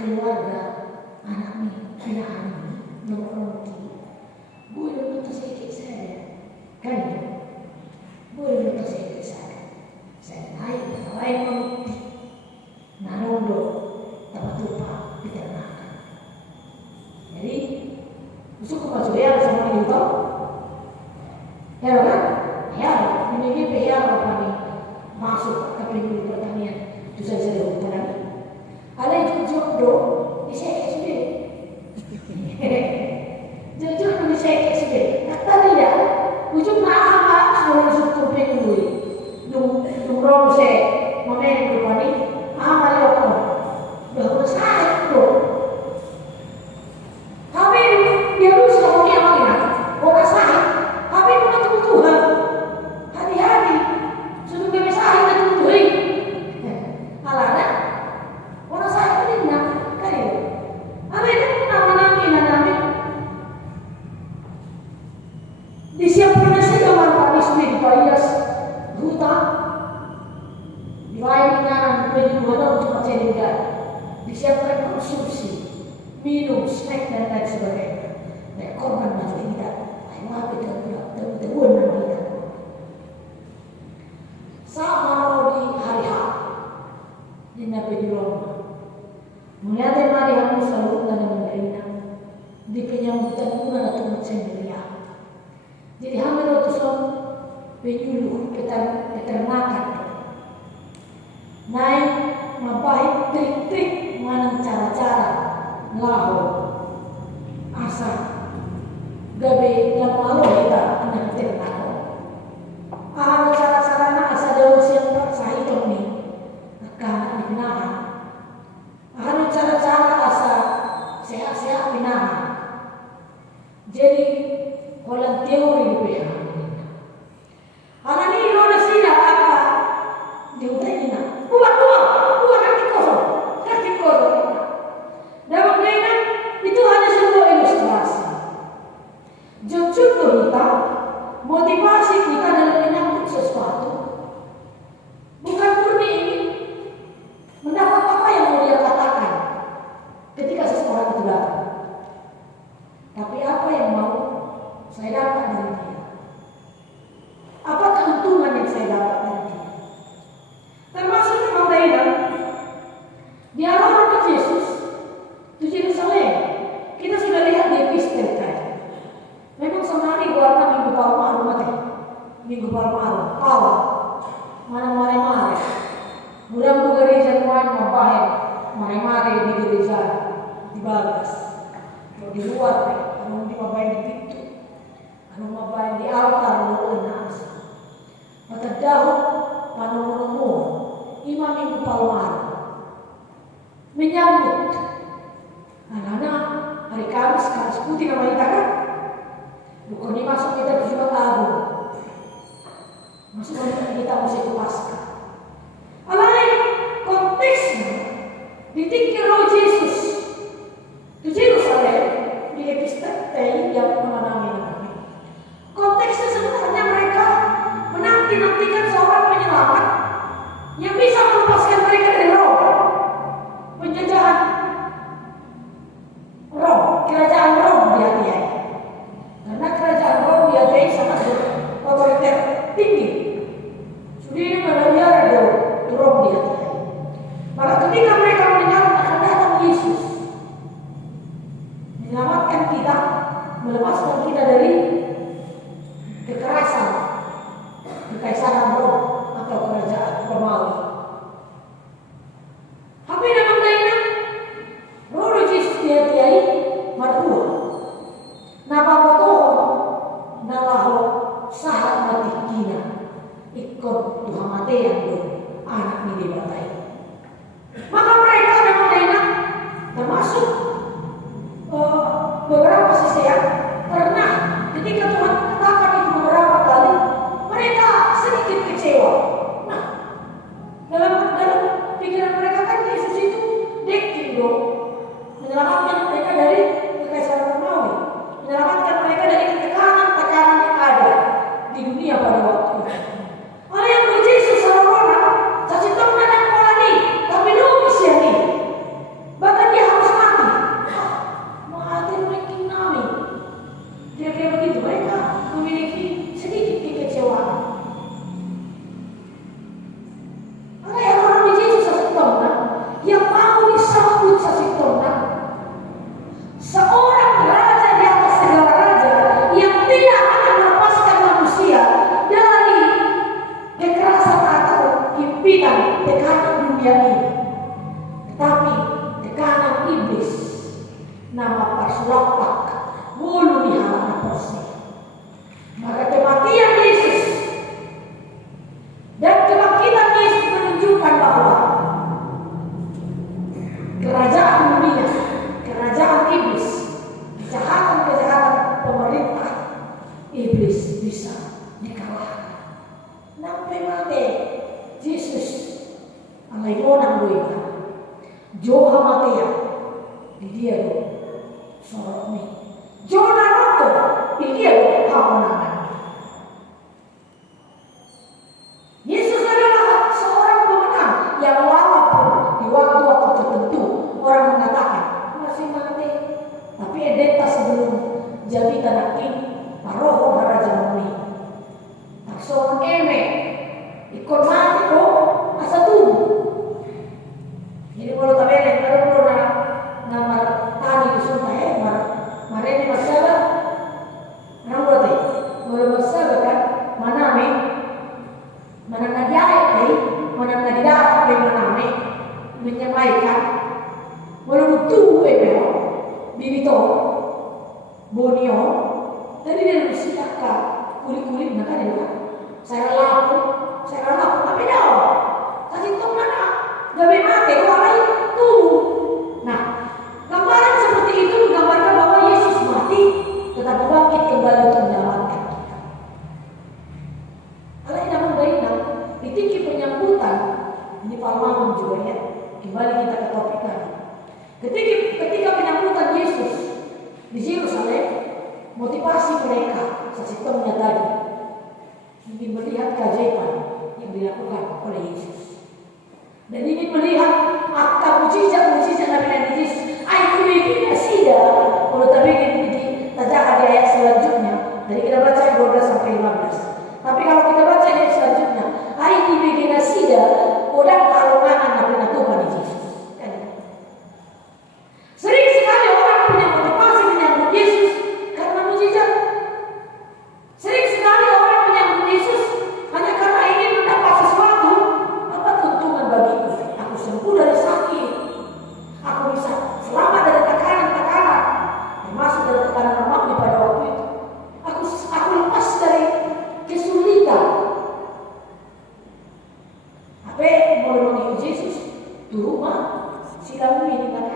Keluarga anaknya, anak nongkrong boleh betul saya kan boleh betul saya naik lain mengerti nanondo tempat peternakan. Jadi suku masuk ya sama itu ya kan ya ini ya apa nih masuk ke pintu pertanian itu saya hubungan ada itu jodoh di saya sendiri jujur di saya sendiri kata dia ujung nama seluruh suku pintu nung saya mana berapa nih amal apa udah selesai tuh tapi dia harus ngomongnya apa ya orang sahih tapi bukan kebutuhan hati-hati sudah kami sahih dan kebutuhan alana orang sahih ini benar kaya apa itu nama-nama disiapkan sih kamar panis di Payas hutan dilayan dengan penjualan untuk cerita disiapkan konsumsi minum, snack dan lain sebagainya. Nah, korban masuk tidak, maaf kita teruan namanya. Saat mau di hari H, di Nabi di Roma, mengenai hari H selalu dan menerima di penyambutan pun ada tempat sendirian. Jadi hamil itu selalu penyuluh peternakan. Naik mabahit trik-trik mana cara-cara lahu asa gabe lalu kita anak ternak ahal cara-cara asa jauh siapa saya itu nih akan dikenakan ahal cara-cara asa sehat-sehat dikenakan jadi kalau teori itu ya anak ini lo nasinya apa diutainya buat kaki kosong dalam mainan itu hanya sebuah ilustrasi. Jujur kita motivasi kita dalam menyambut sesuatu bukan murni ini mendapat apa yang mau dia katakan ketika seseorang itu datang, tapi apa yang mau saya dapat dari dia, apa keuntungan yang saya dapat dari dia, termasuk memang mainan dia orang Yesus di Yerusalem. Kita sudah lihat di epistel tadi. Memang senari warna Minggu Palma rumah teh. Minggu Palma awal. Mana-mana. Mudah-mudahan gereja main membaik. Mare-mare di gereja di bagas. Kalau di luar teh, anu di mabaik di pintu. Anu mabaik di altar mulai nasi. Mata dahulu panu-panu Imam Minggu Palma menyambut anak-anak hari Kamis putih nama kita kan bukan ini masuk kita ke Jumat Agung masuk kita mesti ke Paskah alai konteksnya ditikir roh Yesus di Yerusalem di epistel yang mengalami konteksnya sebenarnya mereka menanti-nantikan seorang penyelamat yang bisa melepaskan mereka dari roh penjajahan Rom, kerajaan Rom dihati-hati. Karena kerajaan Rom dihati sangat otoriter tinggi. Sudah ini berada di Rom dihati-hati. Maka ketika mereka mendengar akan datang Yesus menyelamatkan kita, melepaskan kita dari kekerasan kekaisaran Rom atau kerajaan Romawi. Tapi dalam lainnya Roh Yesus dihati-hati madua. Napa botoh nalahu sahat mati kina ikut Tuhan mati yang anak ini batai. Maka mereka dalam lainnya termasuk beberapa sisi yang pernah ketika Tuhan katakan itu beberapa kali mereka sedikit kecewa. Nah, dalam pikiran mereka kan Yesus itu deking dong, menyelamatkan mereka dari kekaisaran Romawi, menyelamatkan mereka dari tekanan yang ada di dunia pada waktu itu. Oleh yang Yesus seorang Kira-kira begitu, mereka memiliki sedikit kekecewaan. Ada yang orang di Yesus sasitona, yang mau disambut sasitona, seorang raja di atas segala raja yang tidak akan melepaskan manusia dari kekerasan atau pimpinan tekanan dunia ini, tetapi tekanan iblis, nama Parsulapak, bulu di halaman Persia. Maka kematian Yesus dan kebangkitan Yesus menunjukkan bahwa kerajaan dunia, kerajaan iblis, kejahatan-kejahatan pemerintah iblis bisa dikalahkan. Sampai mati Yesus alai monang doiba Joha matea di dia do sorot ni Jona roto di dia do hamonangan. Yesus adalah seorang pemenang yang walaupun di waktu-waktu tertentu orang mengatakan masih mati, tapi edeta sebelum jadi tanah ini paroh raja muni takson eme ikut mati kok asa tubuh. Jadi kalau tabeleng kalau perlu nama tadi disuntai marene masalah nang berarti boleh masalah kan mana nadiai mana nadiai mana menyampaikan boleh butuh bibito bonio tadi dia mesti kakak kulit nak ada kan saya lapu tapi dah kasih tahu mana gawe mati orang itu. Nah, gambaran seperti itu menggambarkan bahwa Yesus mati tetapi bangkit kembali untuk menyelamatkan kita. Kalau namun baiklah di tinggi penyambutan ini Palmamun juga ya. Kembali kita ke topik tadi. Ketika penyambutan Yesus di Yerusalem, motivasi mereka sesitongnya tadi ingin melihat keajaiban yang dilakukan oleh Yesus dan ingin melihat akan mujizat Nabi Yesus. Ayat ini sida kalau tadi di tajakan di ayat selanjutnya dari kita baca 12 sampai 15. Tapi kalau kita baca di ayat selanjutnya, ayat ini sida orang kalungan Nabi Tuhan Yesus. Sering sekali orang punya motivasi menyambut Yesus karena mujizat. Sering sekali orang menyambut Yesus hanya karena ingin mendapat sesuatu. Apa keuntungan bagiku? Aku sembuh dari sakit. Aku bisa selamat dari tekanan-tekanan, termasuk dari tekanan romawi pada waktu itu. Aku lepas dari kesulitan. Apa mau mengikuti Yesus? Di rumah silamu ini kan?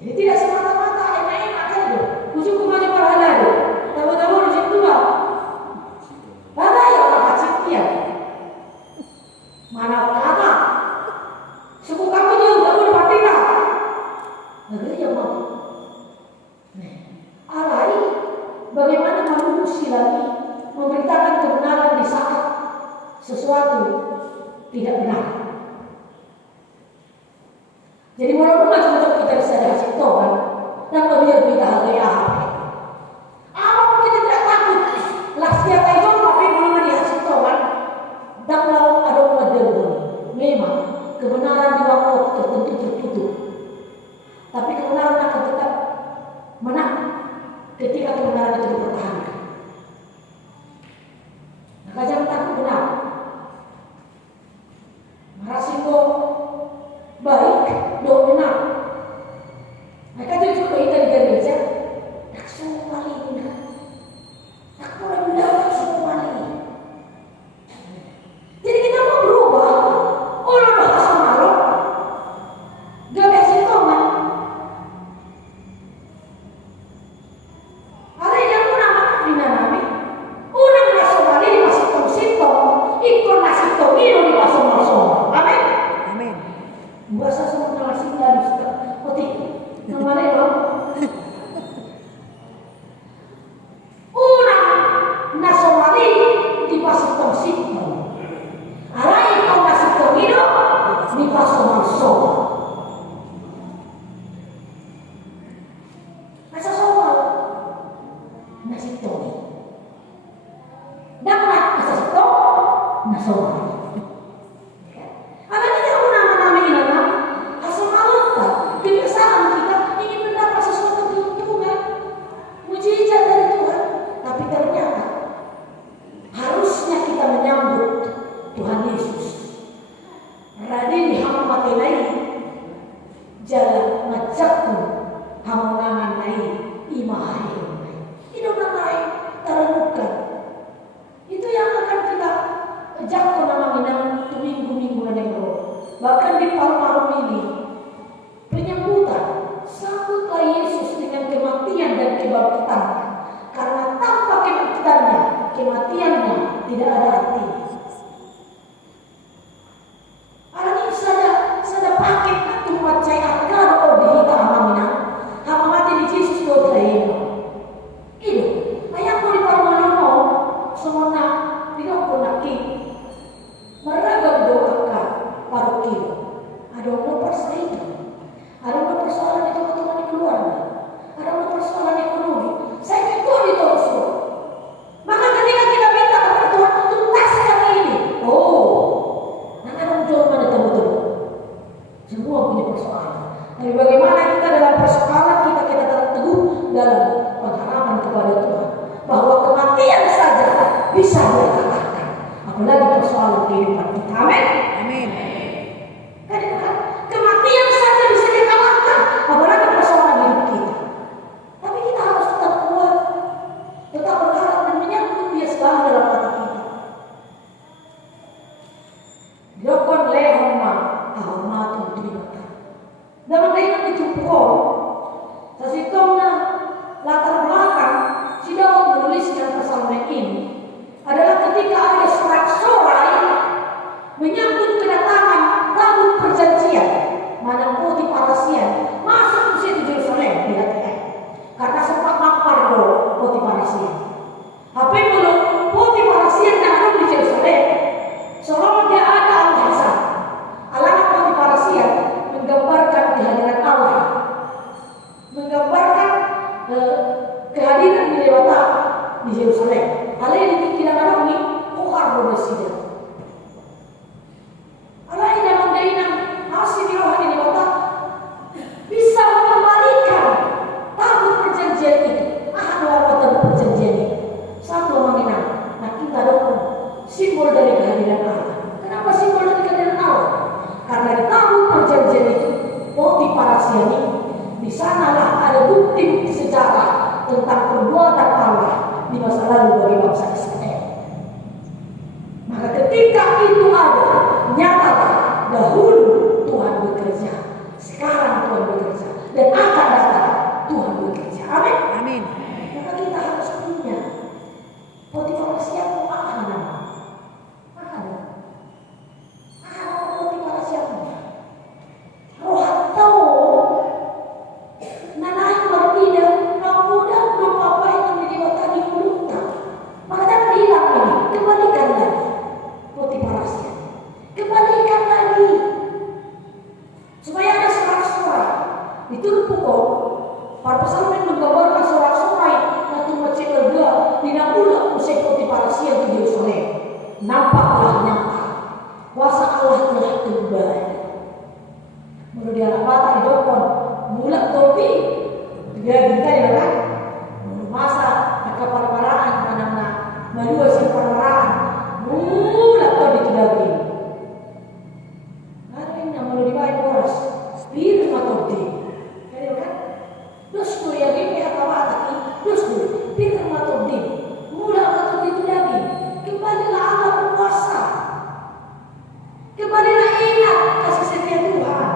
Jadi tidak semata-mata enak-enak saja. Ujuk kemana para ada. Tahu-tahu ujuk tua. Pada ya orang kacip dia. Mana kata? Suku kamu juga udah mati dah. Negeri yang mau. Alai bagaimana manusia lagi memberitakan kebenaran di saat sesuatu tidak benar. Jadi walaupun macam-macam kita bisa dikasih tahu kan, dan biar kita hargai apa? Apa kita tidak takut? Lah setiap itu apa yang belum dikasih tahu kan? Dan kalau ada model memang kebenaran di waktu tertentu tertutup, tapi kebenaran akan tetap menang ketika kebenaran itu dipertahankan. Maka jangan takut benar. Merasiko baik, doa benar. Mereka jujur kita di gereja, tak semua ini kan, tak boleh mendapat semua ini. Jadi kita mau berubah, orang bahasa malu, gak biasa toman. Ada yang pun nama nasional. Ada tidak nama-nama ini asal malukan kebiasaan kita ingin mendapat sesuatu keuntungan, mujizat dari Tuhan, tapi ternyata harusnya kita menyambut Tuhan Yesus. Radin hama matenai jalan majakku hamongangan nai imahai hidup nai terlukan. Itu yang akan kita jakko nama minang minggu-minggu nanti. Bahkan di paru-paru ini penyambutan sambutlah Yesus dengan kematian dan kebangkitannya, karena tanpa kebangkitannya kematiannya tidak ada arti. Sada pakai tempat saya kalau dihita amamina hama mati di Yesus do traino itu ayam ko di parmanono semona tidak ko naki meragam doa ka parokio ada persoalan itu teman-teman di keluarga, ada persoalan ekonomi, saya itu ditolong. Maka ketika kita minta kepada Tuhan tuntaskan ini, ada jual mana tahu semua punya persoalan. Tapi bagaimana kita dalam persoalan kita tetap teguh dalam pengharapan kepada Tuhan bahwa kematian saja bisa dikalahkan, apalagi persoalan kehidupan kita. Amin. Amin. Kan kematian saja bisa dikalahkan, apalagi persoalan hidup kita. Tapi kita harus tetap kuat, tetap berharap dan menyambut Dia selalu dalam hati kita. Dokon lehoma ahormatum terima. Dalam kaitan itu pun, sasitongna latar belakang si Daud menuliskan pasal ini adalah ketika ada sorak-sorai menyambut kedatangan tabut perjanjian, mana putih parasian masuk ke situ Yerusalem lihat karena sempat mampar putih parasian. Apa belum putih parasian yang ada di Yerusalem, seorang dia ada al-Hasan. Alam putih parasian menggambarkan kehadiran Allah, menggambarkan kehadiran di lewat di Yerusalem. Hal ini tidak ada ini ukar berbeda. Allah yang mendainang masih di rohani lewat bisa mengembalikan tabut perjanjian itu. Tabut perjanjian itu satu mengenang. Nah kita dong simbol dari kehadiran Allah. Kenapa simbol dari kehadiran Allah? Karena di tabut perjanjian itu putih parasian ini di sanalah ada bukti sejarah tentang perbuatan Allah di masa lalu bagi bangsa Israel. Maka ketika itu ada, nyatalah dahulu Tuhan bekerja, sekarang Tuhan bekerja, dan akan datang Tuhan bekerja. Amin. Amin. Maka kita harus punya motivasi yang mana? Motivasi yang roh atau nanai berbeda, mudah apa yang menjadi di mulut. Maka jangan hilang ini, kembalikan lagi motivasi, kembalikan lagi supaya ada sorak-sorai itu pokok. Para pesanan menggambarkan sorak-sorai nanti macam lega dinamula usai motivasi yang di Yerusalem. Nampaklah nyata kuasa Allah telah kembali. Menurut dia mata di dokon mulak topi dia minta ya kan masa maka parparaan mana madua si parparaan mulak topi tidak begini. Ada yang menurut dia baik boras biru matopi. Kan kan dos tu ya dia pihak awak tadi dos tu biru matopi mulak matopi itu lagi kembalilah Allah berkuasa. Kembalilah ingat kasih setia Tuhan.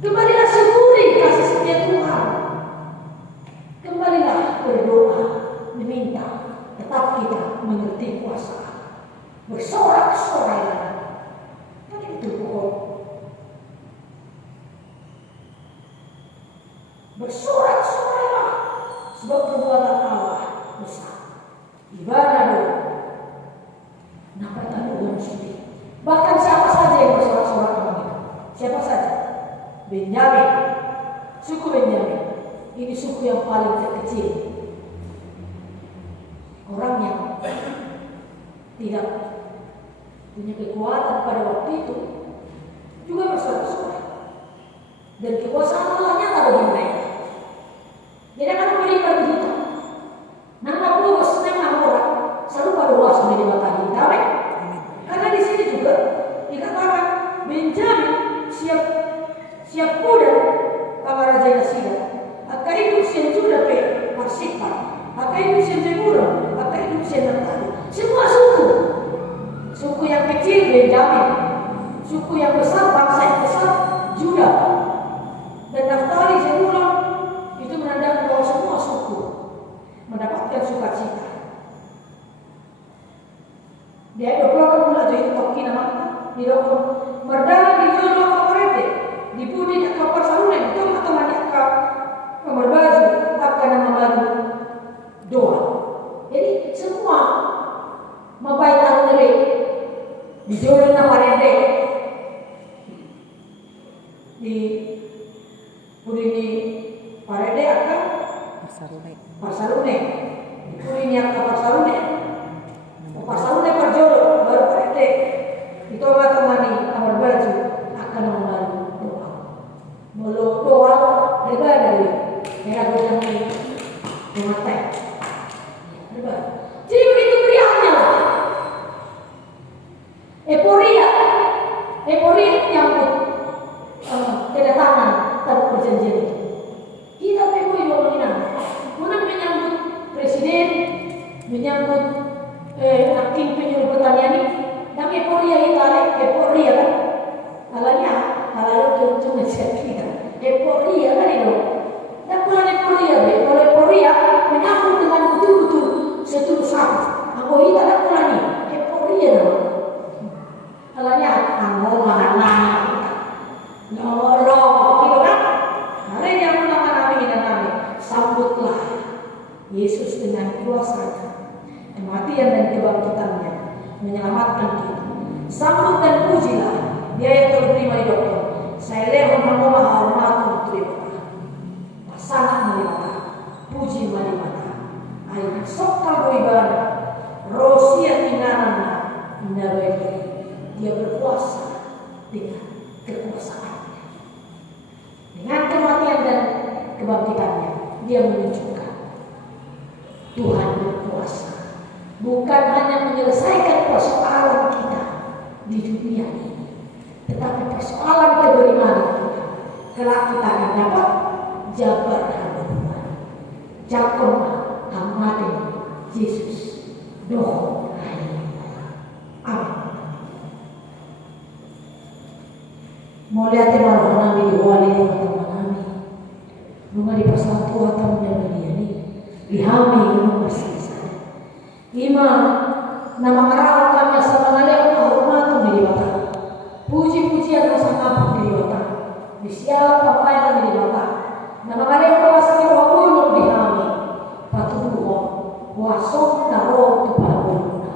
Kembalilah syukuri kasih setia Tuhan. Kembalilah berdoa, meminta, tetap kita mengerti kuasa. Bersorak-sorai. Kan itu pokok. Bersorak-sorai sebab perbuatan Allah besar. Ibadah doa. Nampak tanda Tuhan sendiri. Bahkan siapa saja yang bersorak-sorak dengan kita. Siapa saja. Benyamin. Suku Benyamin. Ini suku yang paling terkecil. Orang yang tidak punya kekuatan pada waktu itu juga bersorak-sorai. Dan kekuasaan Allah nyata bagi mereka. Jadi akan mereka begitu. Nama bos, nama orang selalu pada luas menjadi matahari. Tahu? Karena di sini juga dikatakan Benjamin siap kuda para raja Yasida. Akan hidup siang juga pe Parsipa. Akan hidup siang Zebulon. Akan hidup siang Naftali. Semua suku. Suku yang kecil Benjamin. Suku yang besar, bangsa yang besar Juda. Dan Naftali Zebulon itu menandakan bahwa semua suku mendapatkan sukacita. Dia dokter mulai jadi toki nama di dokter berdalam di jodoh kaparete di budi kapal saluran itu atau banyak kamar baju akan nama baru doa. Jadi semua mabaikan dari di jodoh kaparete di budi di parede akan Parsarune. Ini yang Parsarune. Parsarune perjodoh baru parete. Itu temani kamar baju akan membaru doa. Mulu doa riba dari merah godang mematai. Riba. Jadi begitu meriahnya lah. Eporia menyambut kedatangan tamu perjanjian itu. Kita memang menang menyambut presiden, menyambut tim penyuluh pertanian ini. Dan eporia kan, alanya cuma kita. Eporia kan itu. Dan bukan eporia menyambut dengan betul-betul setulus hati. Aku kita tak pula ni eporia dong. Alanya anggo mana lo gitu kan? Alanya yang menang sambutlah Yesus dengan kuasa kematian dan kebangkitannya menyelamatkan kita. Sambut dan pujilah Dia yang terima di dokter. Saya lihat orang hormat terima. Sangat menerima. Puji menerima. Ayat sokal beribadah. Rosia tinarana indah. Dia berkuasa dengan kekuasaannya. Dengan kematian dan kebangkitannya Dia menunjukkan Tuhan berkuasa. Bukan hanya menyelesaikan persoalan kita di dunia ini, tetapi persoalan keberimanan kita. Kelak kita akan dapat jabar harapan. Jakom amatin Yesus doh. Amin. Mulia tema rohana di wali teman-teman. Bunga di pasal tua tamunya dia ni dihami gunung masih sana. Ima nama karau kami sama nalem hormat di bata. Puji-pujian rasa ngapun di bata. Disiap papai di bata. Nama nalem kuasa roh dihami. Patuho wasok naro tu para guna.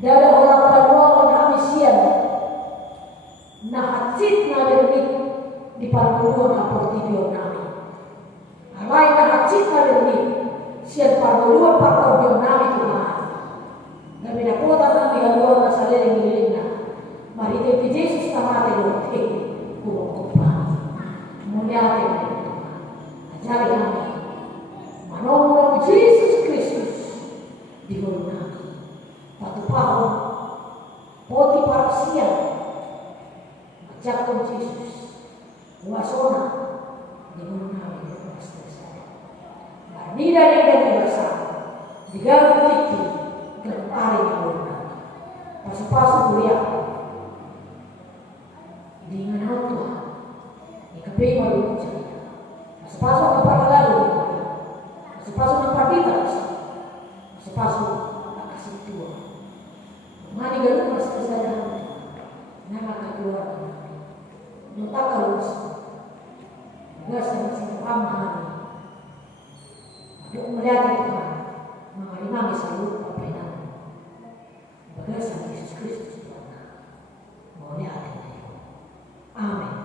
Dada orang padua kami sian. Nah hacit nalernik di parkuruan aportibio nami. Alai na hacit nalernik sian parkuruan parkuruan nami Tuhan. Nabi na kota nami haluan na salering ngiling na. Marite pi Jesus tamate lote kumukupani. Munyate na ito. Ajari kami. Manomong Jesus Kristus di gulong nami. Patupahon. Poti parasian. Jakom Jesus. Wasona di gulong nami. Nida dan bersama digaruk tiki gempari di gulong nami. Pasu-pasu kuliah di menurut Tuhan di keping malu jaya. Pasu-pasu kepala lalu pasu-pasu nampaditas pasu-pasu kasih tua mani galuk mas kesadaran nama keluarga nota kalus gas yang masih paham untuk melihat Tuhan mengalami selalu apa yang berdasar Yesus Kristus Tuhan mau lihat. Amin.